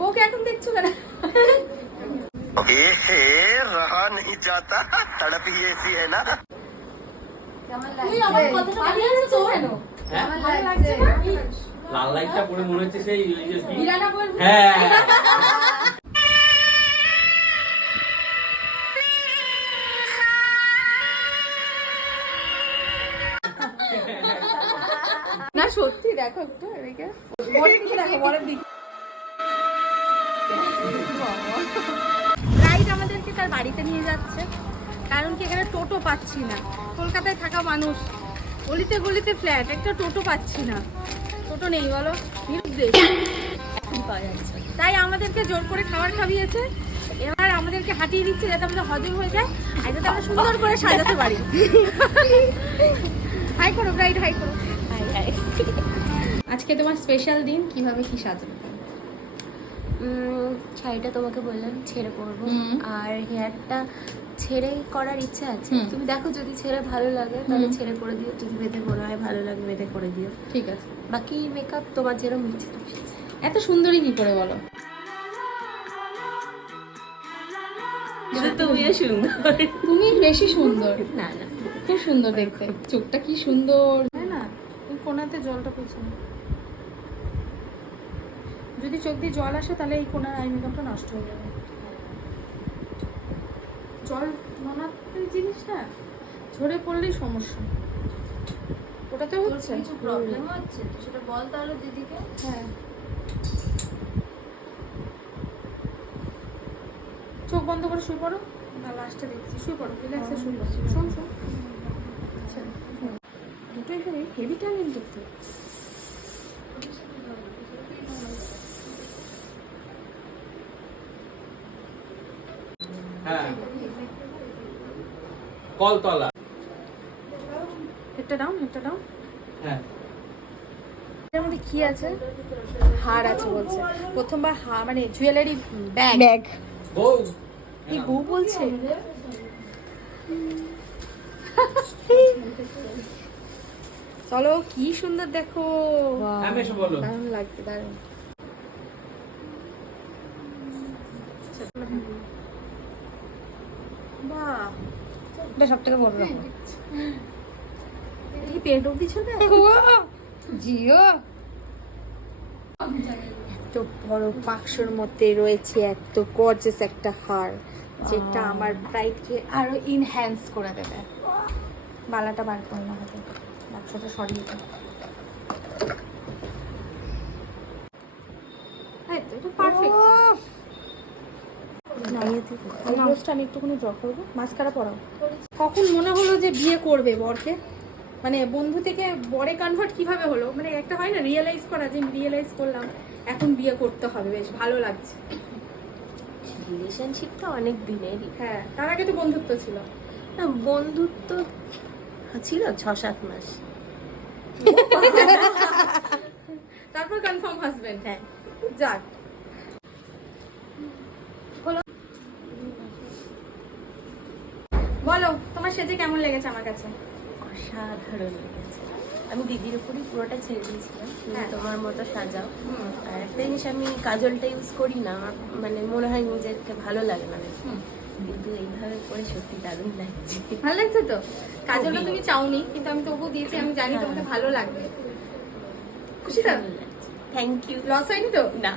বউকে এখন দেখছো কেন? रहा नहीं जाता तड़प ही ऐसी है ना। লাল লাইটটা পরে মনে হচ্ছে সেই ওই যে হ্যাঁ না সত্যি দেখো একটু এদিকে দেখো বরের দিকে রাইড আমাদেরকে তার বাড়িতে নিয়ে যাচ্ছে, কারণ কি এখানে টোটো পাচ্ছি না। কলকাতায় থাকা মানুষ, গলিতে গলিতে ফ্ল্যাট, একটা টোটো পাচ্ছি না। টোটো নেই বলো, বিরুদ্ধে এখন পাওয়া যাচ্ছে। তাই আমাদেরকে জোর করে খাবার খাইয়েছে, এবার আমাদেরকে হাঁটিয়ে দিচ্ছে যাতে আমাদের হজম হয়ে যায় আর যাতে আমরা সুন্দর করে সাজাতে পারি। হাই করো ব্রাইড, হাই করো। আজকে তোমার স্পেশাল দিন, কিভাবে কি সাজাবে? শাড়িটা তোমাকে বললাম ছেড়ে পরবো, আর হেয়ারটা ছেড়ে করার ইচ্ছা আছে। তুমি দেখো যদি ছেড়ে ভালো লাগে তাহলে ছেড়ে করে দিও, যদি বেঁধে মনে হয় ভালো লাগে বেঁধে করে দিও। ঠিক আছে। বাকি মেকআপ তোমার যেরকম ইচ্ছে। এত সুন্দরী কি করে বলো? তুমিও সুন্দর। তুমি বেশি সুন্দর। না না, খুব সুন্দর দেখতে, চোখটা কি সুন্দর, তাই না? এই কোনাতে জলটা পড়ছে না, যদি চোখ দিয়ে জল আসে তাহলে এই কোনার আই মেকআপটা নষ্ট হয়ে যাবে। জল নোনার জিনিস না, ঝরে পড়লেই সমস্যা। ওটাতে হচ্ছে কিছু প্রবলেম হচ্ছে তো সেটা বল তাহলে দিদিকে। হ্যাঁ, চোখ বন্ধ করে শুয়ে পড়ো, না লাস্টে দেখছি, শুয়ে পড়ো, রিল্যাক্সে শুয়ে পড়ো। শোন শোন, আচ্ছা দুটোই হেভি ট্যালেন্ট দেখতে। হ্যাঁ কলতলা। হেডটা ডাউন, হেডটা ডাউন। হ্যাঁ এর মধ্যে কি আছে? হার আছে বলছে, প্রথমবার মানে জুয়েলারি ব্যাগ। বউ এই বউ বলছে? চলো, কি সুন্দর দেখো, আমি এসে বলো। দারুণ লাগছে, দারুণ। বাহ, এটা সব থেকে বড় রকম। এই পেট অব্দি ছিল জিও। এত বড় বাক্সর মধ্যে রয়েছে এত গর্জিয়াস একটা হার, যেটা আমার ব্রাইডকে আরো ইনহ্যান্স করে দেবে। বালাটা বার করলাম, হবে বাক্সটা সরিয়ে দাও। এই তো, এটা পারফেক্ট। আইব্রোসটা আমি একটুখানি ড্র করবো, মাস্কারা পরাও। কখন মনে হলো যে বিয়ে করবে বরকে? মানে বন্ধু থেকে বরে কনভার্ট কিভাবে হলো? মানে একটা হয় না রিয়েলাইজ করা, যে রিয়েলাইজ করলাম এখন বিয়ে করতে হবে, বেশ ভালো লাগছে। রিলেশনশিপটা অনেক দিনেরই। হ্যাঁ, তার আগে তো বন্ধুত্ব ছিল না, বন্ধুত্ব ছিল 6-7 মাস। তারপর কনফার্ম হাজবেন্ড। হ্যাঁ, যাক। বলো তোমার সেজে কেমন লেগেছে? আমার কাছে অসাধারণ লেগেছে। আমি দিদির উপরই পুরোটা ছেড়ে দিয়েছিলাম, তুমি হ্যাঁ। তোমার মতো সাজাও। আর একটা জিনিস, আমি কাজলটা ইউজ করি না, আমার মানে মনে হয় নিজেকে ভালো লাগে না, কিন্তু এইভাবে করে সত্যি দারুণ লাগছে। ভালো লাগছে তো? কাজলটা তুমি চাওনি, কিন্তু আমি তবুও দিয়েছি, আমি জানি তোমাকে ভালো লাগবে। খুশি তো? Thank you. লস হয়নি তো? না।